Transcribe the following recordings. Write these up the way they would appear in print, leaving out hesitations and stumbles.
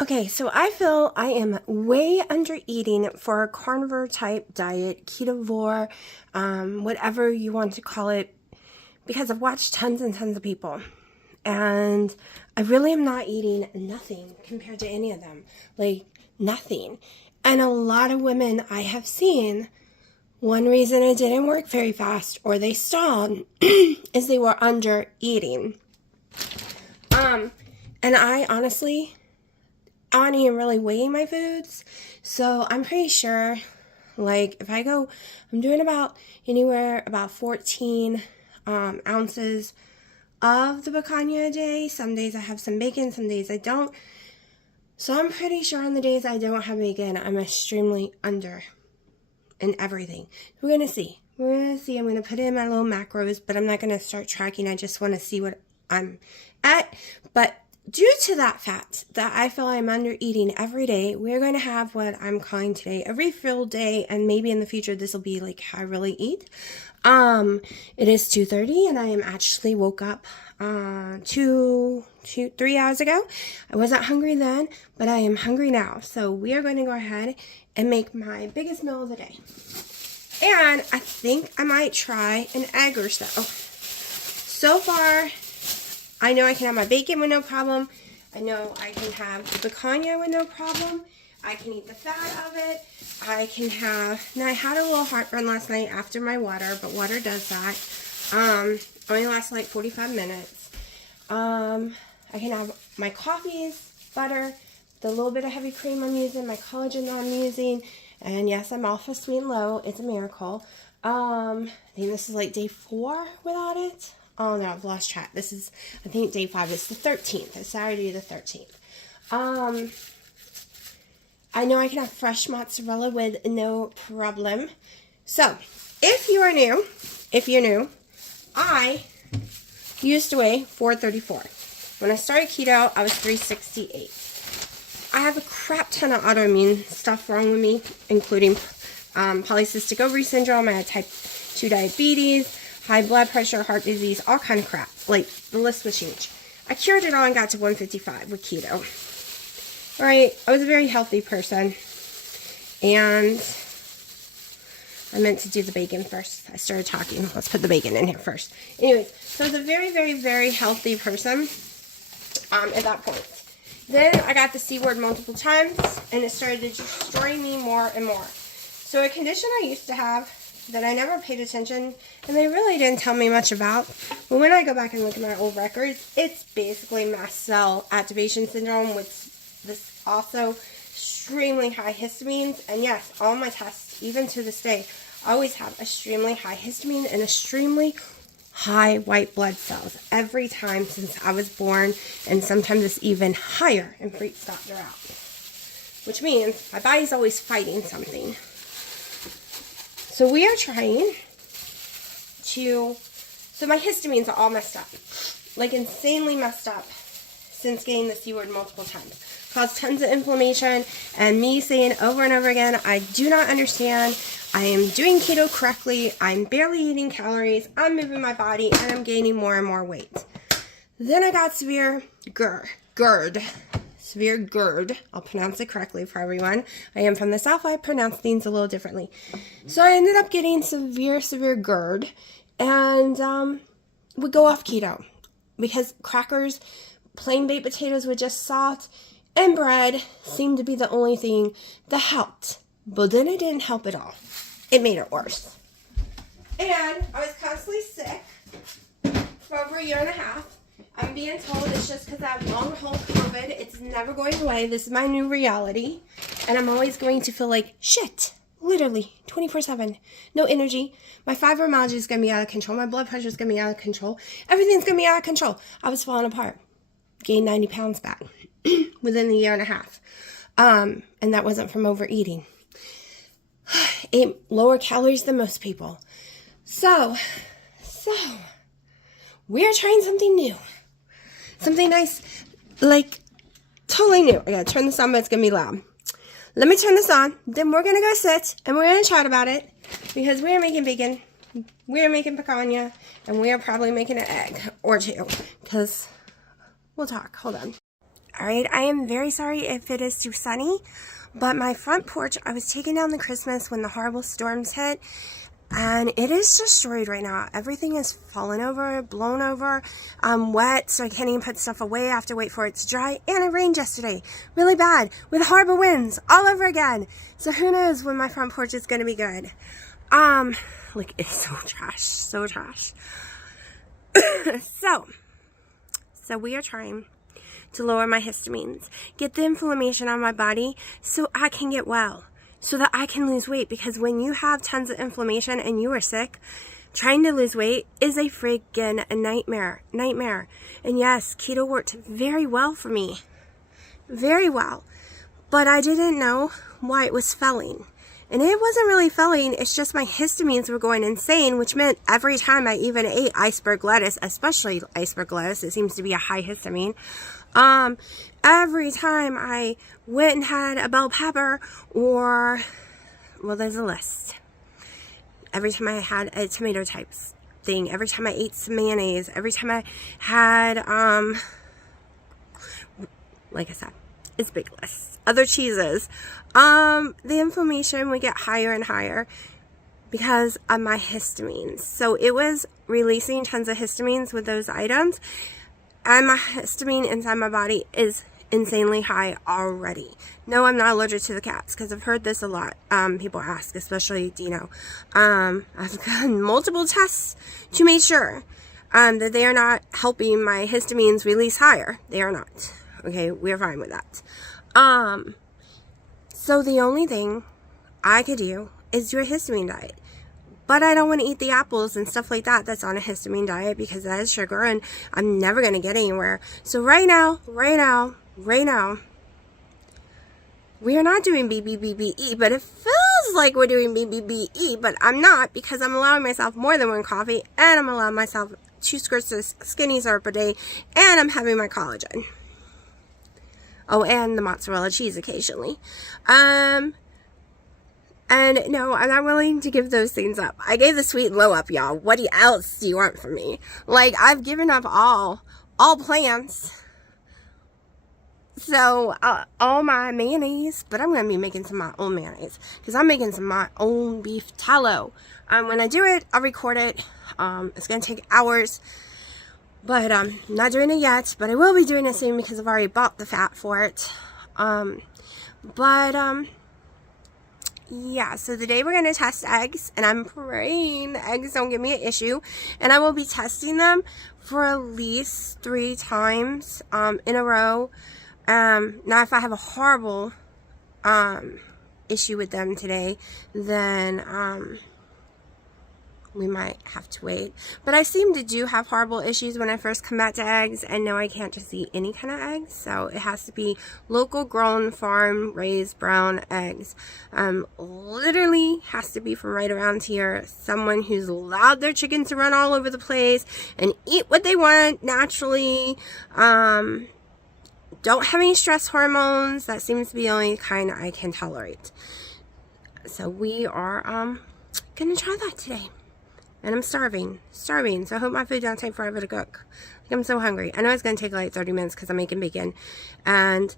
Okay, so I feel I am way under eating for a carnivore type diet, ketovore, whatever you want to call it, because I've watched tons and tons of people. And I really am not eating nothing compared to any of them. Like, nothing. And a lot of women I have seen, one reason it didn't work very fast or they stalled is they were under eating. And I honestly, I don't even really weigh my foods. So I'm pretty sure, like, if I go, I'm doing about anywhere about 14 ounces of the picanha a day. Some days I have some bacon, some days I don't. So I'm pretty sure on the days I don't have bacon, I'm extremely under in everything. We're going to see. We're going to see. I'm going to put in my little macros, but I'm not going to start tracking. I just want to see what I'm at. But due to that fact that I feel I'm under eating every day, we're going to have what I'm calling today a refill day, and maybe in the future this will be like how I really eat. It is 2:30 and I am actually woke up 3 hours ago. I wasn't hungry then, but I am hungry now. So we are going to go ahead and make my biggest meal of the day. And I think I might try an egg or so. So far, I know I can have my bacon with no problem. I know I can have the picanha with no problem. I can eat the fat of it. I can have, now I had a little heartburn last night after my water, but water does that. Only lasts like 45 minutes. I can have my coffees, butter, the little bit of heavy cream I'm using, my collagen I'm using, and yes, I'm off of sweet and low. It's a miracle. I think this is like day 4 without it. Oh no, I've lost track. This is, I think day 5. It's the 13th. It's Saturday the 13th. I know I can have fresh mozzarella with no problem. So, if you're new, I used to weigh 434. When I started keto, I was 368. I have a crap ton of autoimmune stuff wrong with me, including polycystic ovary syndrome. I had type 2 diabetes, high blood pressure, heart disease, all kind of crap. Like, the list was huge. I cured it all and got to 155 with keto. All right, I was a very healthy person, and I meant to do the bacon first. I started talking. Let's put the bacon in here first. Anyways, so I was a very, very, very healthy person at that point. Then I got the C word multiple times, and it started to destroy me more and more. So a condition I used to have that I never paid attention, and they really didn't tell me much about, but when I go back and look at my old records, it's basically mast cell activation syndrome with this also extremely high histamines. And yes, all my tests, even to this day, always have extremely high histamine and extremely high white blood cells every time since I was born, and sometimes it's even higher in pre-stop out, which means my body's always fighting something. So we are trying to, so my histamines are all messed up, like insanely messed up since getting the C word multiple times. Caused tons of inflammation, and me saying over and over again, I do not understand. I am doing keto correctly. I'm barely eating calories. I'm moving my body, and I'm gaining more and more weight. Then I got severe GERD. Severe GERD. I'll pronounce it correctly for everyone. I am from the South. I pronounce things a little differently. So I ended up getting severe GERD, and would go off keto because crackers, plain baked potatoes with just salt, and bread seemed to be the only thing that helped. But then it didn't help at all. It made it worse. And I was constantly sick for over a year and a half. I'm being told it's just because I have long haul COVID. It's never going away. This is my new reality. And I'm always going to feel like shit. Literally, 24/7. No energy. My fibromyalgia is going to be out of control. My blood pressure is going to be out of control. Everything's going to be out of control. I was falling apart. Gained 90 pounds back within a year and a half. And that wasn't from overeating. Ate lower calories than most people. So, we're trying something new. Something nice, like, totally new. I gotta turn this on, but it's gonna be loud. Let me turn this on, then we're gonna go sit, and we're gonna chat about it, because we are making bacon, we are making picanha, and we are probably making an egg or two, because we'll talk. Hold on. Alright, I am very sorry if it is too sunny, but my front porch, I was taking down the Christmas when the horrible storms hit, and it is destroyed right now. Everything is fallen over, blown over. I'm wet, so I can't even put stuff away. I have to wait for it to dry. And it rained yesterday. Really bad. With horrible winds. All over again. So who knows when my front porch is going to be good. Like, it's so trash. So trash. So we are trying to lower my histamines. Get the inflammation on my body so I can get well. So that I can lose weight, because when you have tons of inflammation and you are sick, trying to lose weight is a freaking nightmare. And yes, keto worked very well for me. Very well. But I didn't know why it was failing. And it wasn't really failing, it's just my histamines were going insane, which meant every time I even ate iceberg lettuce, especially iceberg lettuce, it seems to be a high histamine. Every time I went and had a bell pepper, or, well, there's a list. Every time I had a tomato types thing, every time I ate some mayonnaise, every time I had, like I said, it's a big list. Other cheeses. The inflammation would get higher and higher because of my histamines. So it was releasing tons of histamines with those items. And my histamine inside my body is insanely high already. No, I'm not allergic to the cats, because I've heard this a lot. People ask, especially Dino. I've done multiple tests to make sure that they are not helping my histamines release higher. They are not. Okay, we're fine with that. So the only thing I could do is do a histamine diet. But I don't want to eat the apples and stuff like that that's on a histamine diet, because that is sugar and I'm never going to get anywhere. So right now, we are not doing BBBBE, but it feels like we're doing BBBE, but I'm not, because I'm allowing myself more than one coffee, and I'm allowing myself 2 squirts of skinny syrup a day, and I'm having my collagen. Oh, and the mozzarella cheese occasionally. And no, I'm not willing to give those things up. I gave the sweet and low up, y'all. What else do you want from me? Like, I've given up all plants. So, all my mayonnaise, but I'm going to be making some of my own mayonnaise, because I'm making some of my own beef tallow. When I do it, I'll record it. It's going to take hours, but I'm not doing it yet, but I will be doing it soon, because I've already bought the fat for it. Yeah, so today we're going to test eggs, and I'm praying the eggs don't give me an issue, and I will be testing them for at least 3 times in a row. Now, if I have a horrible issue with them today, then we might have to wait. But I seem to do have horrible issues when I first come back to eggs, and no, I can't just eat any kind of eggs, so it has to be local grown, farm raised brown eggs. Literally has to be from right around here. Someone who's allowed their chickens to run all over the place and eat what they want naturally. Don't have any stress hormones. That seems to be the only kind I can tolerate. So we are gonna try that today. And I'm starving, so I hope my food don't take forever to cook. Like, I'm so hungry. I know it's going to take like 30 minutes because I'm making bacon. And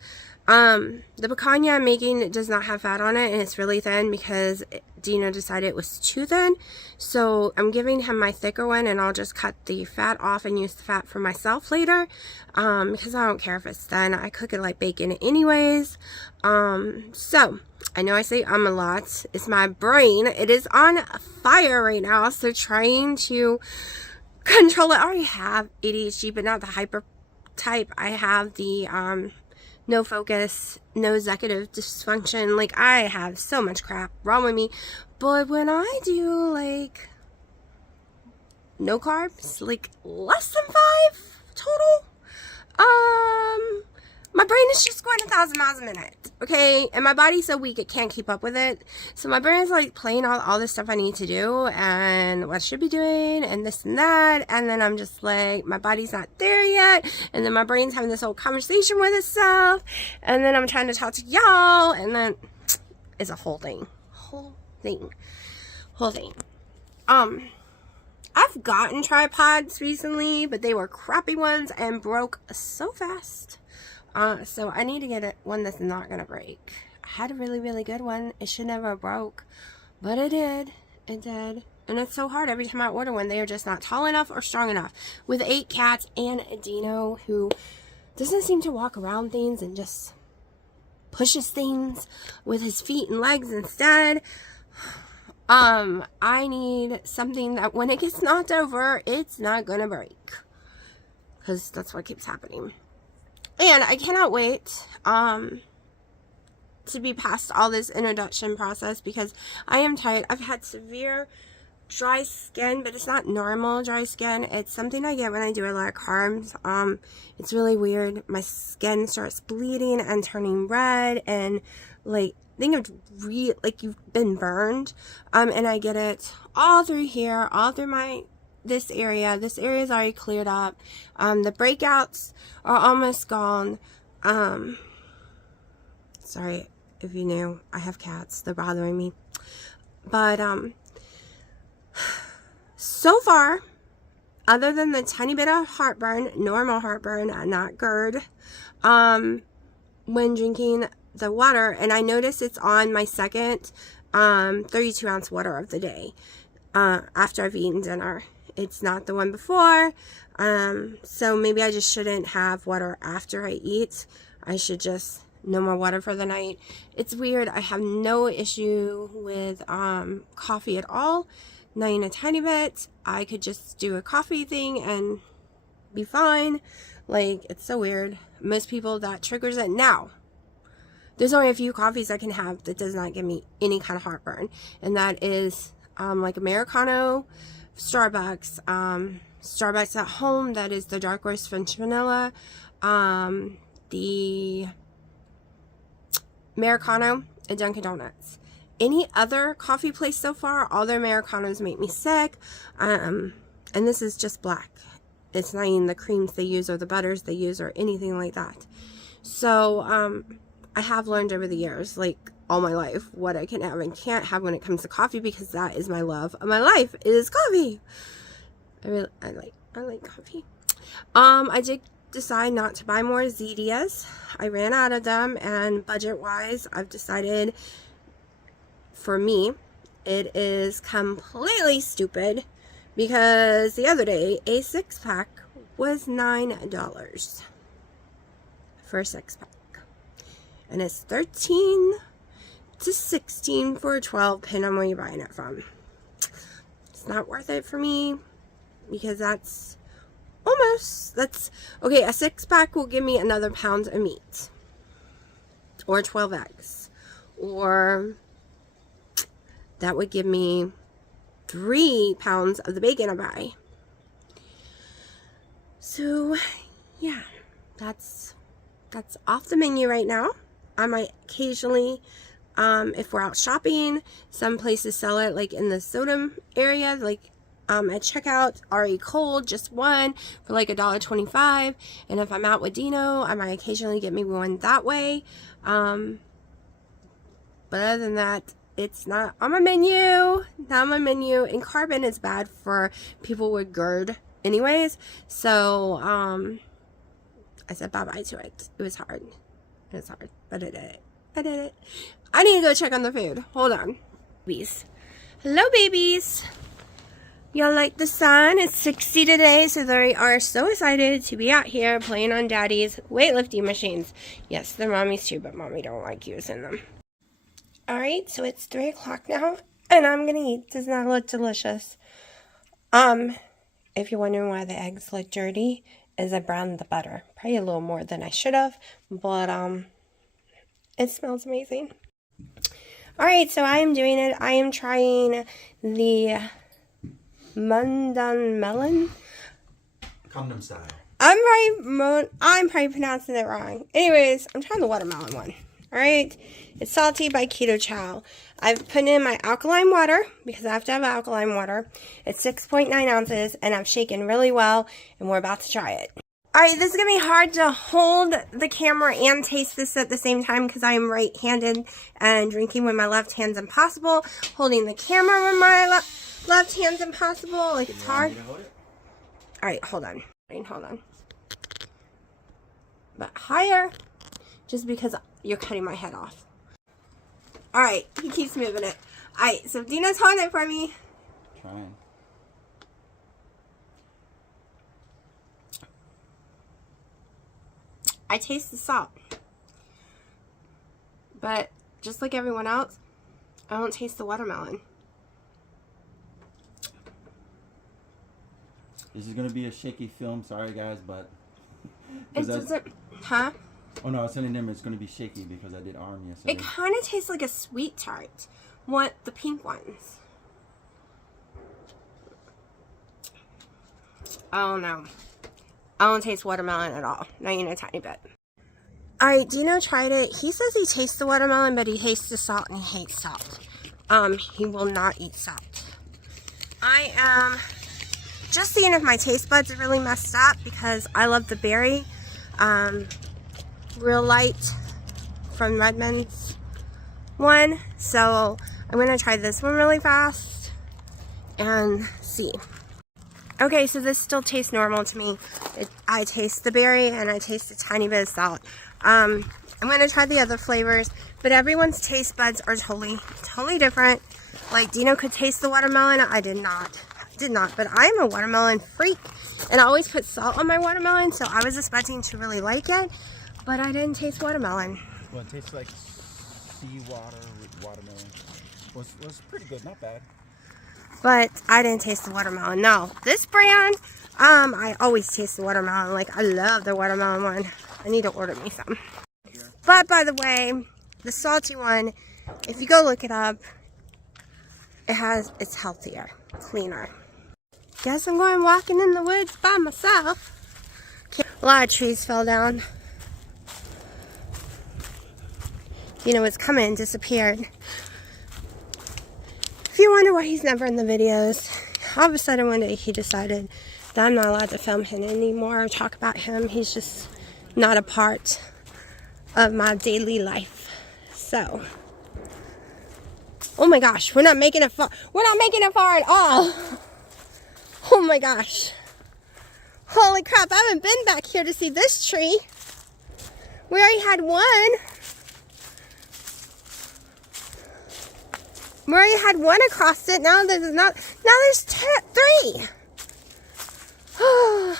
the picanha I'm making does not have fat on it, and it's really thin because Dino decided it was too thin. So I'm giving him my thicker one, and I'll just cut the fat off and use the fat for myself later, because I don't care if it's thin. I cook it like bacon anyways. So I know I say a lot. It's my brain. It is on fire right now, so trying to control it. I already have ADHD, but not the hyper type. I have the no focus, no executive dysfunction. Like, I have so much crap wrong with me. But when I do like no carbs, like less than 5 total, my brain is just going 1,000 miles a minute, okay? And my body's so weak it can't keep up with it. So my brain is like playing all this stuff I need to do and what I should be doing and this and that. And then I'm just like, my body's not there yet. And then my brain's having this whole conversation with itself. And then I'm trying to talk to y'all. And then it's a whole thing. I've gotten tripods recently, but they were crappy ones and broke so fast. So I need to get one that's not gonna break. I had a really, really good one. It should never have broke, but it did. It did. And it's so hard every time I order one. They are just not tall enough or strong enough. With 8 cats and a Dino who doesn't seem to walk around things and just pushes things with his feet and legs instead. I need something that when it gets knocked over, it's not gonna break. Because that's what keeps happening. And I cannot wait to be past all this introduction process because I am tired. I've had severe dry skin, but it's not normal dry skin. It's something I get when I do a lot of carbs. It's really weird. My skin starts bleeding and turning red, and like think of like you've been burned. And I get it all through here, all through this area. This area is already cleared up. The breakouts are almost gone. Sorry if you knew, I have cats. They're bothering me. But so far, other than the tiny bit of heartburn, normal heartburn, not GERD, when drinking the water, and I notice it's on my second 32-ounce water of the day after I've eaten dinner. It's not the one before, so maybe I just shouldn't have water after I eat. I should just no more water for the night. It's weird. I have no issue with coffee at all. Not even a tiny bit. I could just do a coffee thing and be fine. Like, it's so weird. Most people, that triggers it. Now, there's only a few coffees I can have that does not give me any kind of heartburn, and that is like Americano, Starbucks, Starbucks at home, that is the dark roast French vanilla, the Americano, and Dunkin' Donuts. Any other coffee place so far, all their Americanos make me sick, and this is just black. It's not even the creams they use or the butters they use or anything like that. So I have learned over the years, like all my life, what I can have and can't have when it comes to coffee, because that is my love of my life, is coffee. I like coffee. I did decide not to buy more Zedias. I ran out of them, and budget wise, I've decided, for me, it is completely stupid, because the other day a 6-pack was $9 for a 6-pack, and it's $13 to $16 for a 12, depending on where you're buying it from. It's not worth it for me, because that's okay. A 6-pack will give me another pound of meat, or 12 eggs, or that would give me 3 pounds of the bacon I buy. So yeah, that's off the menu right now. I might occasionally, if we're out shopping, some places sell it, like in the Sodom area, like at checkout, already cold, just one for like $1.25. And if I'm out with Dino, I might occasionally get maybe one that way. But other than that, it's not on my menu. Not on my menu. And carbon is bad for people with GERD anyways. So I said bye-bye to it. It was hard. It was hard, but I did it. I did it. I need to go check on the food. Hold on. Babies. Hello, babies. Y'all like the sun? It's 60 today, so they are so excited to be out here playing on Daddy's weightlifting machines. Yes, they're Mommy's too, but Mommy don't like using them. Alright, so it's 3 o'clock now, and I'm gonna eat. Does not look delicious. If you're wondering why the eggs look dirty, is I browned the butter. Probably a little more than I should have, but it smells amazing. Alright, so I am doing it. I am trying the Mundan melon. Condom style. I'm probably pronouncing it wrong. Anyways, I'm trying the watermelon one. Alright, it's salty by Keto Chow. I've put in my alkaline water, because I have to have alkaline water. It's 6.9 ounces, and I've shaken really well, and we're about to try it. Alright, this is going to be hard to hold the camera and taste this at the same time, because I am right-handed, and drinking with my left hand's impossible. Holding the camera with my left hand's impossible. Like, it's hard. Alright, hold on. But bit higher just because you're cutting my head off. Alright, he keeps moving it. Alright, so Dina's holding it for me. Trying. I taste the salt. But just like everyone else, I don't taste the watermelon. This is going to be a shaky film. Sorry, guys, but... It doesn't... Huh? Oh, no, I was telling them it's going to be shaky because I did arm yesterday. It kind of tastes like a sweet tart. What? The pink ones. I don't know. I don't taste watermelon at all. Not even a tiny bit. Alright, Dino tried it. He says he tastes the watermelon, but he hates the salt and he hates salt. He will not eat salt. I am just seeing if my taste buds are really messed up because I love the berry. Real Light from Redmond's one. So I'm going to try this one really fast and see. Okay, so this still tastes normal to me. I taste the berry and I taste a tiny bit of salt. I'm going to try the other flavors, but everyone's taste buds are totally different. Like Dino could taste the watermelon. I did not, but I'm a watermelon freak and I always put salt on my watermelon, so I was expecting to really like it, but I didn't taste watermelon. Well, it tastes like seawater with watermelon. Was pretty good, not bad. But I didn't taste the watermelon. No, this brand, I always taste the watermelon. Like, I love the watermelon one. I need to order me some. But, by the way, the salty one, if you go look it up, it's healthier, cleaner. Guess I'm going walking in the woods by myself. Okay, a lot of trees fell down. You know, it's coming and disappeared. If you wonder why he's never in the videos, all of a sudden one day he decided that I'm not allowed to film him anymore or talk about him. He's just not a part of my daily life. So, oh my gosh, we're not making it far. We're not making it far at all. Oh my gosh. Holy crap, I haven't been back here to see this tree. We already had one. We already had one across it. Now there's three.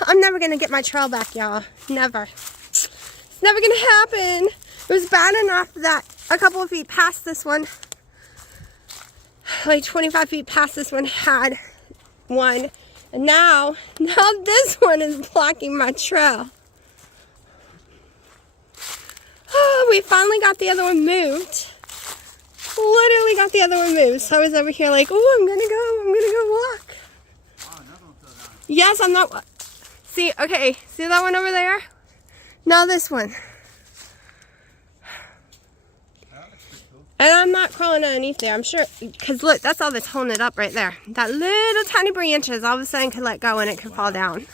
I'm never gonna get my trail back, y'all. Never. It's never gonna happen. It was bad enough that a couple of feet past this one, like 25 feet past this one, had one. And now this one is blocking my trail. Oh, we finally got the other one moved. Literally got the other one moved. So I was over here like, oh, I'm gonna go walk. Oh, another one fell down. Yes, I'm not. See, okay, see that one over there? Now this one. And I'm not crawling underneath there, I'm sure, because look, that's all that's holding it up right there. That little tiny branches all of a sudden could let go and it could fall down.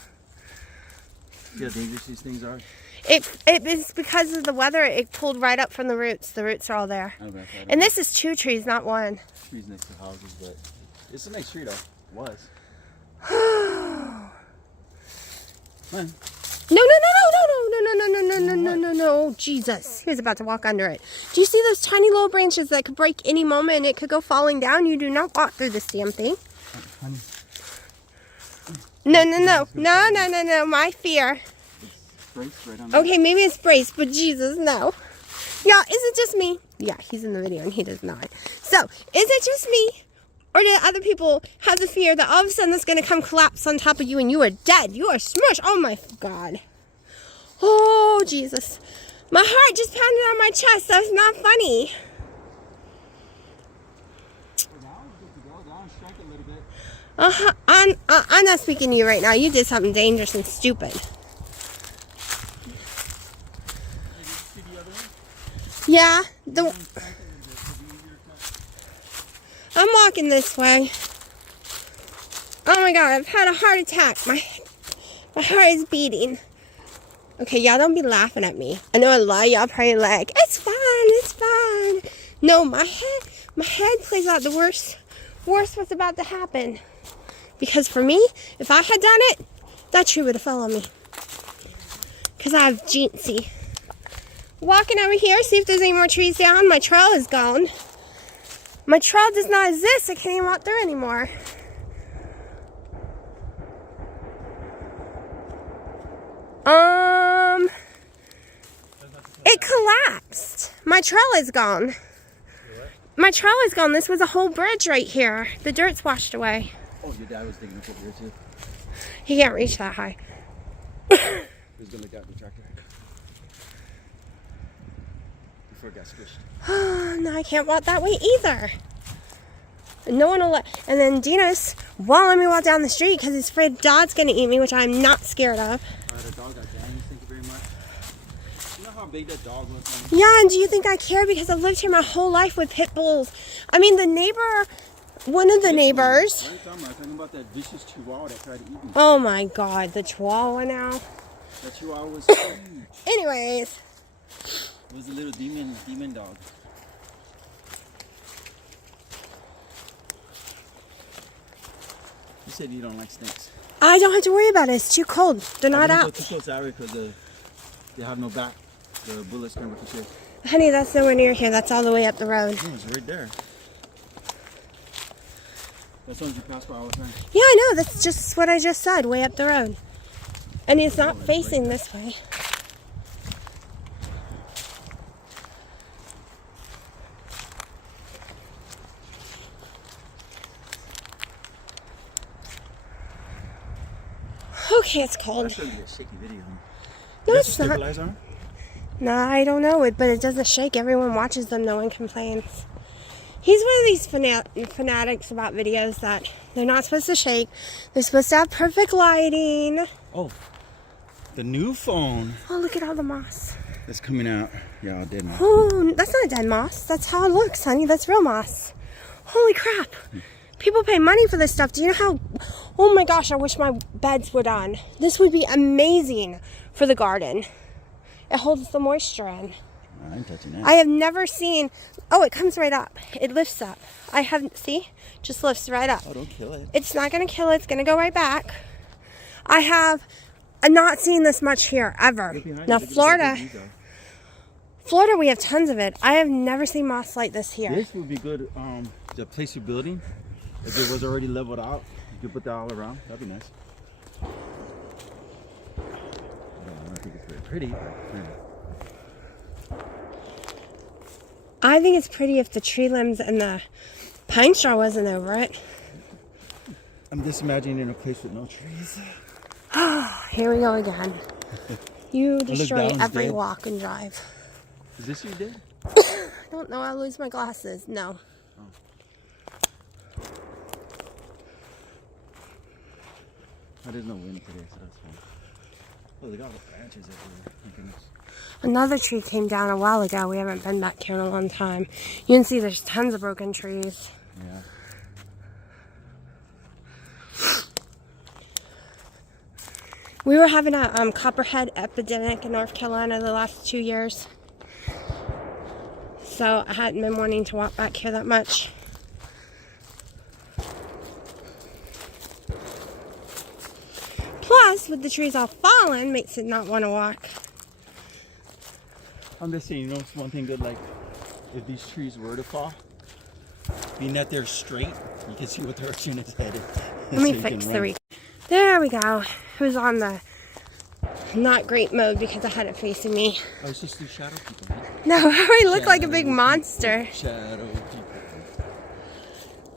See how dangerous these things are? It is because of the weather, it pulled right up from the roots. The roots are all there. Okay, and this is 2 trees, not 1. Trees next to houses, but it's a nice tree though. Was. Man. No, Jesus. He was about to walk under it. Do you see those tiny little branches that could break any moment and it could go falling down? You do not walk through this damn thing. Honey. No. My fear. It's right on okay, maybe it's braced, but Jesus, no. Y'all, is it just me? Yeah, he's in the video and he does not. So, is it just me? Or do other people have the fear that all of a sudden it's going to come collapse on top of you and you are dead? You are smushed. Oh my God. Oh, Jesus. My heart just pounded on my chest. That's not funny. I'm not speaking to you right now. You did something dangerous and stupid. Yeah. I'm walking this way. Oh my God, I've had a heart attack. My heart is beating. Okay, y'all don't be laughing at me. I know a lot of y'all probably like, it's fine. No, my head plays out the worst what's about to happen. Because for me, if I had done it, that tree would have fell on me. Because I have Jeansy. walking over here, see if there's any more trees down. My trail is gone. My trail does not exist. I can't even walk through anymore. It collapsed. My trail is gone. My trail is gone. This was a whole bridge right here. The dirt's washed away. Oh, your dad was digging up over here too. He can't reach that high. He's gonna look out the tractor before it got squished. No, I can't walk that way either. No one will let. And then Dino's won't let me walk down the street because he's afraid Dod's gonna eat me, which I'm not scared of. Alright, the dog got Daniel. Thank you very much. You know how big that dog was? Yeah, and do you think I care? Because I've lived here my whole life with pit bulls. I mean, the neighbor, one of the neighbors. What are you talking about? I'm talking about that vicious chihuahua that tried to eat me. Oh my God, the chihuahua now. That chihuahua was huge. Anyways. It was a little demon dog. You said you don't like snakes. I don't have to worry about it. It's too cold. They're not out. Too close out because they have no back. The bullets can ricochet. Honey, that's nowhere near here. That's all the way up the road. No, it's right there. That's one you pass by all the time. Yeah, I know. That's just what I just said. Way up the road. And it's not facing this way. Okay, it's cold. That's gonna be a shaky video. No, You it's not. stabilizer on? No, I don't know it, but it doesn't shake. Everyone watches them. No one complains. He's one of these fanatics about videos that they're not supposed to shake. They're supposed to have perfect lighting. Oh, the new phone Oh, look at all the moss. that's coming out. Yeah, dead moss. Oh, that's not dead moss. That's how it looks, honey. That's real moss. Holy crap. People pay money for this stuff. Do you know how... Oh my gosh, I wish my beds were done. This would be amazing for the garden. It holds the moisture in. I ain't touching that. I have never seen... Oh, it comes right up. It lifts up. I haven't... See? Just lifts right up. Oh, don't kill it. It's not going to kill it. It's going to go right back. I have not seen this much here, ever. Now, Florida... Florida, we have tons of it. I have never seen moss like this here. This would be good. The place you're building, if it was already leveled out, you could put that all around. That'd be nice. I don't think it's very pretty. Yeah. I think it's pretty if the tree limbs and the pine straw wasn't over it. I'm just imagining a place with no trees. Here we go again. You that destroy one's every dead. walk and drive. Is this your day? I don't know. I'll lose my glasses. No. Oh, there's no wind today, so that's fine. Oh, look at all the branches everywhere. My goodness. Another tree came down a while ago. We haven't been back here in a long time. You can see there's tons of broken trees. Yeah. We were having a copperhead epidemic in North Carolina the last 2 years. So I hadn't been wanting to walk back here that much. Plus, with the trees all fallen, makes it not want to walk. I'm just saying, you know, it's one thing good, like, if these trees were to fall, being that they're straight, you can see what the direction is headed. Let me fix the record. There we go. It was on the not great mode because I had it facing me. Oh, it's just these shadow people, huh? No, I already look like a big monster. Shadow people.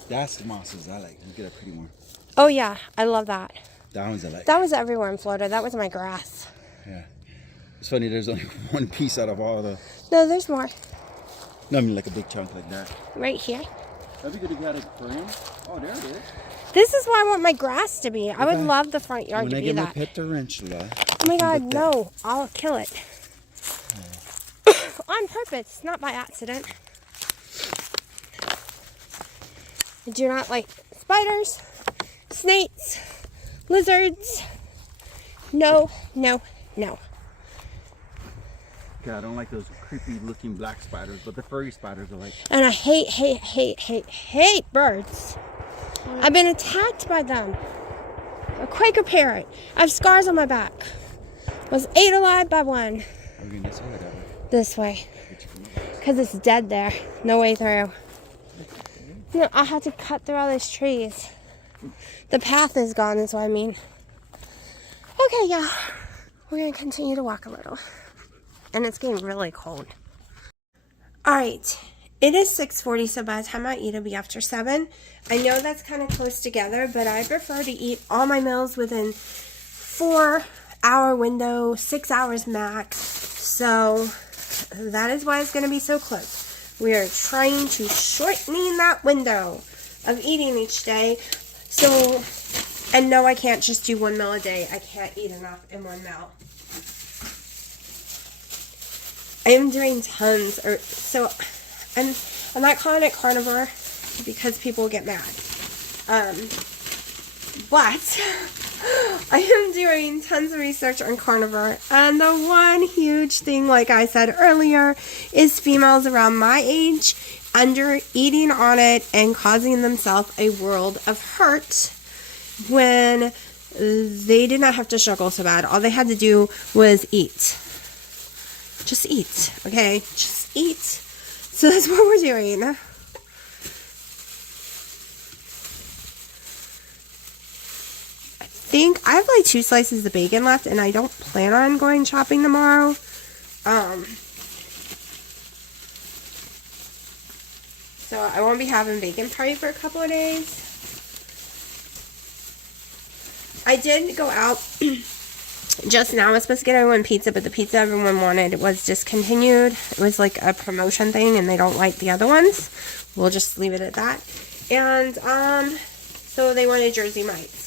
That's the mosses I like. You get a pretty one. Oh yeah, I love that. That one's I like. That was everywhere in Florida. That was my grass. Yeah. It's funny, there's only one piece out of all the... No, there's more. No, I mean like a big chunk like that. Right here. That'd be good if you had a frame. Oh, there it is. This is where I want my grass to be. I would love the front yard When to I be get my that. pet tarantula... Oh my god, no. I'll kill it. On purpose, not by accident. I do not like spiders, snakes, lizards. No, no, no. Yeah, I don't like those creepy looking black spiders, but the furry spiders are like... And I hate birds. I've been attacked by them. A Quaker parrot. I have scars on my back. Was ate alive by one. I mean, that's all I got. This way. Because it's dead there. No way through. No, I had to cut through all these trees. The path is gone is what I mean. Okay, y'all. We're going to continue to walk a little. And it's getting really cold. Alright. It is 6:40, so by the time I eat, it'll be after 7. I know that's kind of close together, but I prefer to eat all my meals within 4-hour window, 6 hours max. So that is why it's going to be so close. We are trying to shorten that window of eating each day. So, and no, I can't just do 1 meal a day. I can't eat enough in 1 meal. I am doing tons, I'm not calling it carnivore because people get mad. But I am doing tons of research on carnivore, and the one huge thing, like I said earlier, is females around my age under eating on it and causing themselves a world of hurt when they did not have to struggle so bad. All they had to do was eat. Just eat, okay? Just eat. So that's what we're doing. I think I have like 2 slices of bacon left, and I don't plan on going shopping tomorrow. So I won't be having bacon probably for a couple of days. I did go out just now. I was supposed to get everyone pizza, but the pizza everyone wanted was discontinued. It was like a promotion thing, and they don't like the other ones. We'll just leave it at that. And so they wanted Jersey Mike's.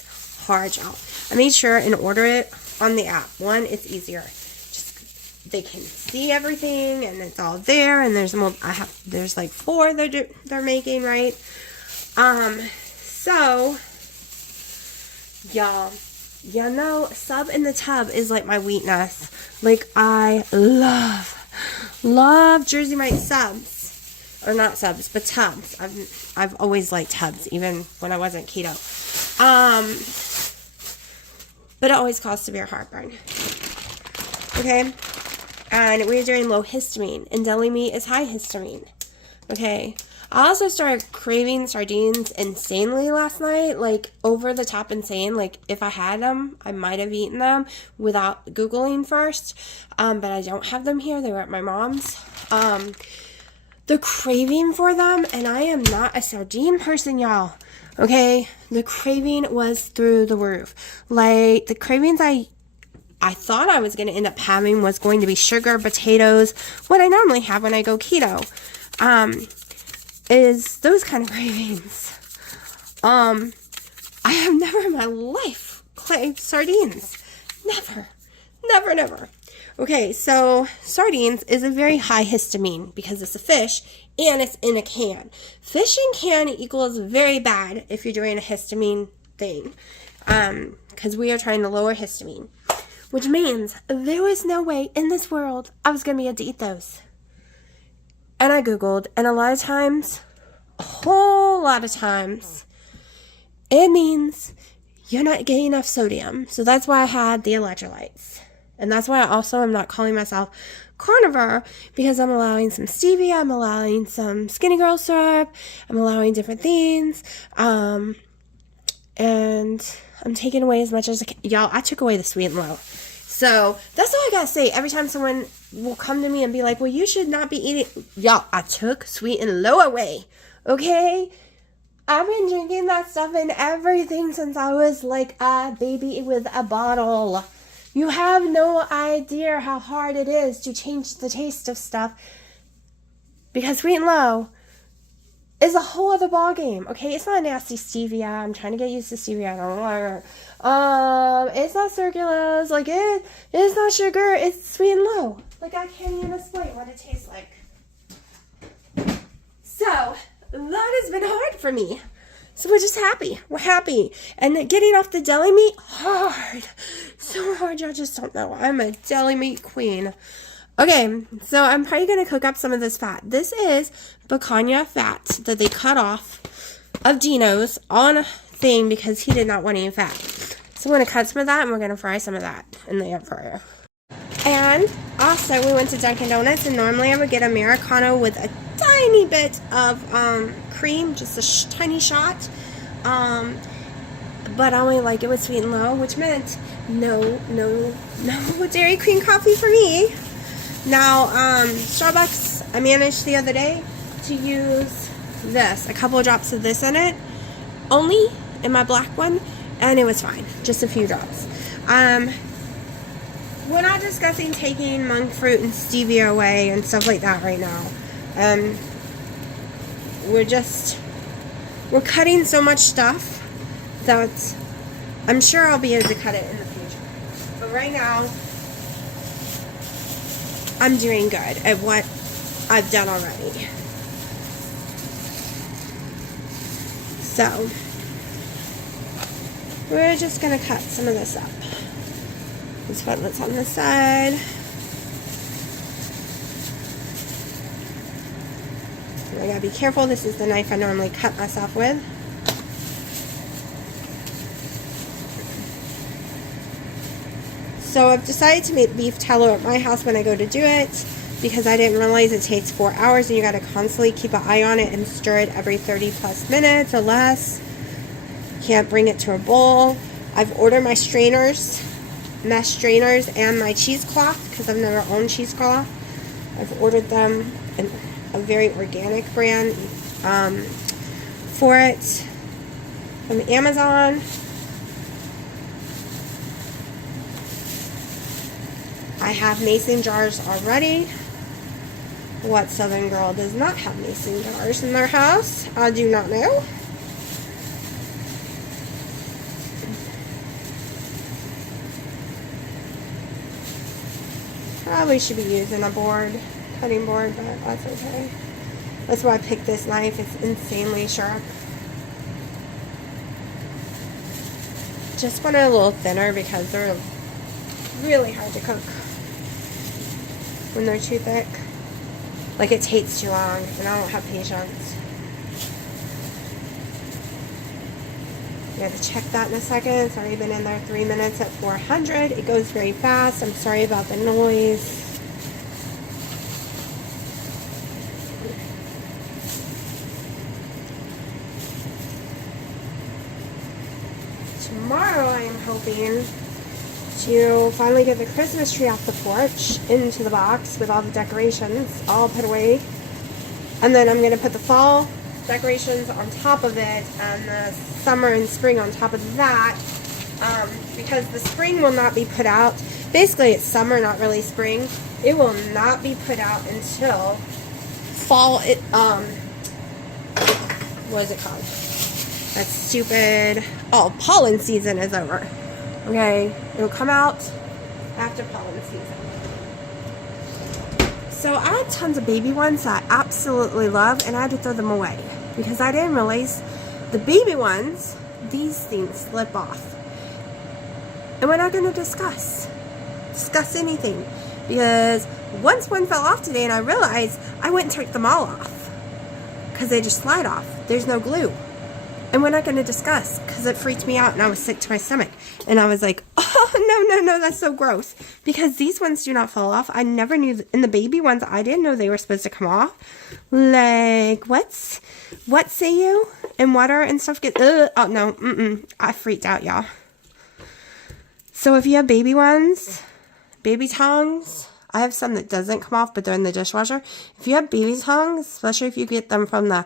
Hard job. I made sure and order it on the app. One, it's easier. Just they can see everything, and it's all there. And there's there's like 4 that they're making, right? So y'all. You know, sub in the tub is like my weakness. Like, I love Jersey Mike subs. Or not subs, but tubs. I've always liked tubs, even when I wasn't keto. But it always caused severe heartburn. Okay? And we're doing low histamine. And deli meat is high histamine. Okay? I also started craving sardines insanely last night, like over the top insane. Like if I had them, I might have eaten them without Googling first. But I don't have them here. They were at my mom's. The craving for them, and I am not a sardine person, y'all. Okay? The craving was through the roof. Like the cravings I thought I was going to end up having was going to be sugar, potatoes, what I normally have when I go keto. Is those kind of cravings. I have never in my life craved sardines. Never. Never, never. Okay, so sardines is a very high histamine because it's a fish and it's in a can. Fish in can equals very bad if you're doing a histamine thing. Because we are trying to lower histamine. Which means there was no way in this world I was going to be able to eat those. And I Googled, and a lot of times, a whole lot of times, it means you're not getting enough sodium. So that's why I had the electrolytes. And that's why I also am not calling myself carnivore, because I'm allowing some stevia, I'm allowing some skinny girl syrup, I'm allowing different things, and I'm taking away as much as I can. Y'all, I took away the sweet and low. So that's all I gotta say. Every time someone will come to me and be like, well, you should not be eating. Y'all, I took sweet and low away. Okay? I've been drinking that stuff and everything since I was like a baby with a bottle. You have no idea how hard it is to change the taste of stuff. Because sweet and low is a whole other ballgame. Okay? It's not nasty stevia. I'm trying to get used to stevia. I don't like it. It's not circulars, like it's not sugar, it's sweet and low. Like I can't even explain what it tastes like. So, that has been hard for me. So we're just happy. We're happy. And getting off the deli meat, hard. So hard, y'all just don't know. I'm a deli meat queen. Okay, so I'm probably going to cook up some of this fat. This is picanha fat that they cut off of Dino's on a thing because he did not want any fat. So I'm going to cut some of that and we're going to fry some of that in the air fryer. And also we went to Dunkin' Donuts, and normally I would get Americano with a tiny bit of cream, just a tiny shot. But I only like it with sweet and low, which meant no Dairy Queen coffee for me. Now, Starbucks, I managed the other day to use this, a couple of drops of this in it, only in my black one, and it was fine, just a few drops. We're not discussing taking monk fruit and stevia away and stuff like that right now. We're cutting so much stuff that I'm sure I'll be able to cut it in the future. But right now, I'm doing good at what I've done already. So, we're just going to cut some of this up. Let's put this on this side. And I gotta be careful. This is the knife I normally cut myself with. So I've decided to make beef tallow at my house when I go to do it, because I didn't realize it takes 4 hours and you gotta constantly keep an eye on it and stir it every 30 plus minutes or less. Can't bring it to a bowl. I've ordered my strainers, mesh strainers, and my cheesecloth, because I've never owned cheesecloth. I've ordered them in a very organic brand for it from Amazon. I have mason jars already. What Southern girl does not have mason jars in their house? I do not know. Probably should be using a cutting board, but that's okay. That's why I picked this knife. It's insanely sharp. Just want it a little thinner because they're really hard to cook when they're too thick. Like, it takes too long, and I don't have patience. You have to check that in a second. It's already been in there 3 minutes at 400. It goes very fast. I'm sorry about the noise. Tomorrow I am hoping to finally get the Christmas tree off the porch into the box with all the decorations all put away. And then I'm going to put the fall decorations on top of it and the summer and spring on top of that, because the spring will not be put out. Basically, it's summer, not really spring. It will not be put out until fall. What is it called? That's stupid. Oh, pollen season is over. Okay, it'll come out after pollen season. So I had tons of baby ones that I absolutely love, and I had to throw them away because I didn't realize the baby ones, these things slip off. And we're not going to discuss anything, because once one fell off today and I realized, I went and took them all off because they just slide off. There's no glue. And we're not going to discuss because it freaked me out and I was sick to my stomach. And I was like, oh, no, that's so gross. Because these ones do not fall off. I never knew, in the baby ones, I didn't know they were supposed to come off. Like, what say you? And water and stuff get, oh no, I freaked out, y'all. So if you have baby ones, baby tongues, I have some that doesn't come off, but they're in the dishwasher. If you have baby tongues, especially if you get them from the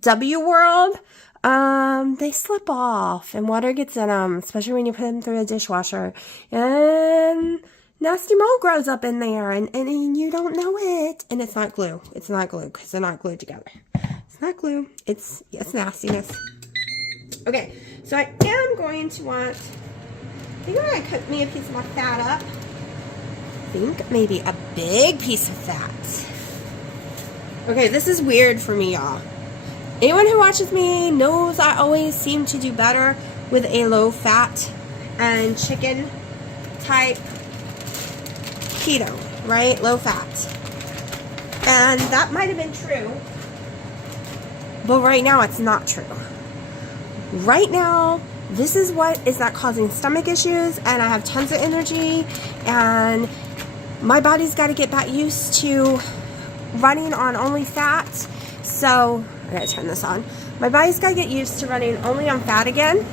W World, they slip off and water gets in them, especially when you put them through a dishwasher, and nasty mold grows up in there, and you don't know it, and it's not glue. It's not glue because they're not glued together. It's not glue. It's nastiness. Okay, so I am going to want, I think I'm going to cook me a piece of my fat up. I think maybe a big piece of fat. Okay, this is weird for me, y'all. Anyone who watches me knows I always seem to do better with a low fat and chicken type keto, right? Low fat. And that might have been true, but right now it's not true. Right now, this is what is not causing stomach issues, and I have tons of energy, and my body's got to get back used to running on only fat. So, I gotta turn this on. My body's got to get used to running only on fat again.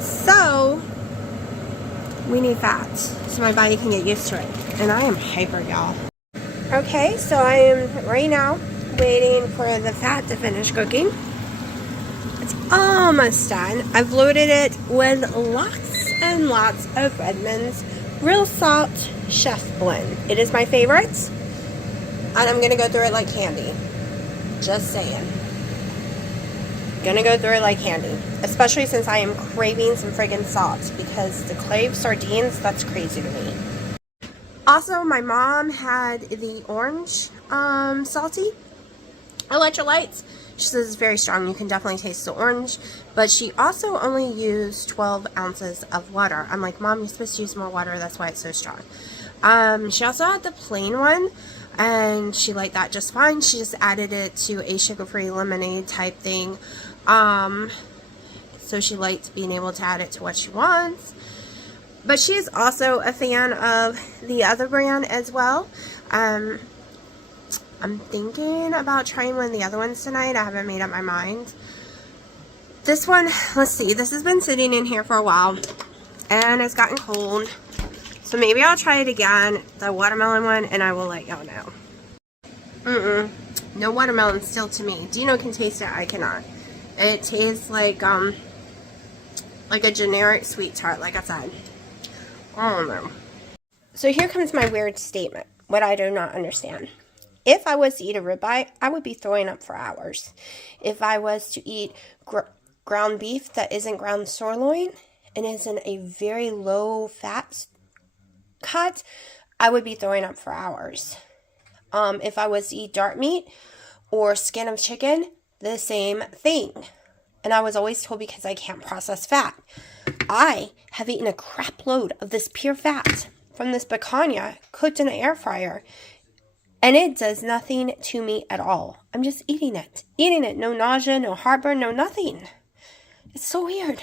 So, we need fat so my body can get used to it. And I am hyper, y'all. Okay, so I am right now waiting for the fat to finish cooking. It's almost done. I've loaded it with lots and lots of Redmond's Real Salt Chef Blend. It is my favorite, and I'm gonna go through it like candy. Just saying. Gonna go through it like candy, especially since I am craving some friggin' salt, because the clave sardines, that's crazy to me. Also, my mom had the orange salty electrolytes. She says it's very strong. You can definitely taste the orange. But she also only used 12 ounces of water. I'm like, Mom, you're supposed to use more water. That's why it's so strong. She also had the plain one, and she liked that just fine. She just added it to a sugar-free lemonade type thing. So she liked being able to add it to what she wants. But she's also a fan of the other brand as well. I'm thinking about trying one of the other ones tonight. I haven't made up my mind. This one, let's see. This has been sitting in here for a while, and it's gotten cold. So maybe I'll try it again, the watermelon one, and I will let y'all know. No watermelon still to me. Dino can taste it. I cannot. It tastes like a generic sweet tart, like I said. Oh no. So here comes my weird statement, what I do not understand. If I was to eat a ribeye, I would be throwing up for hours. If I was to eat ground beef that isn't ground sirloin and isn't a very low fat cut, I would be throwing up for hours. If I was to eat dark meat or skin of chicken, the same thing. And I was always told because I can't process fat. I have eaten a crap load of this pure fat from this picanha cooked in an air fryer. And it does nothing to me at all. I'm just eating it. No nausea, no heartburn, no nothing. It's so weird.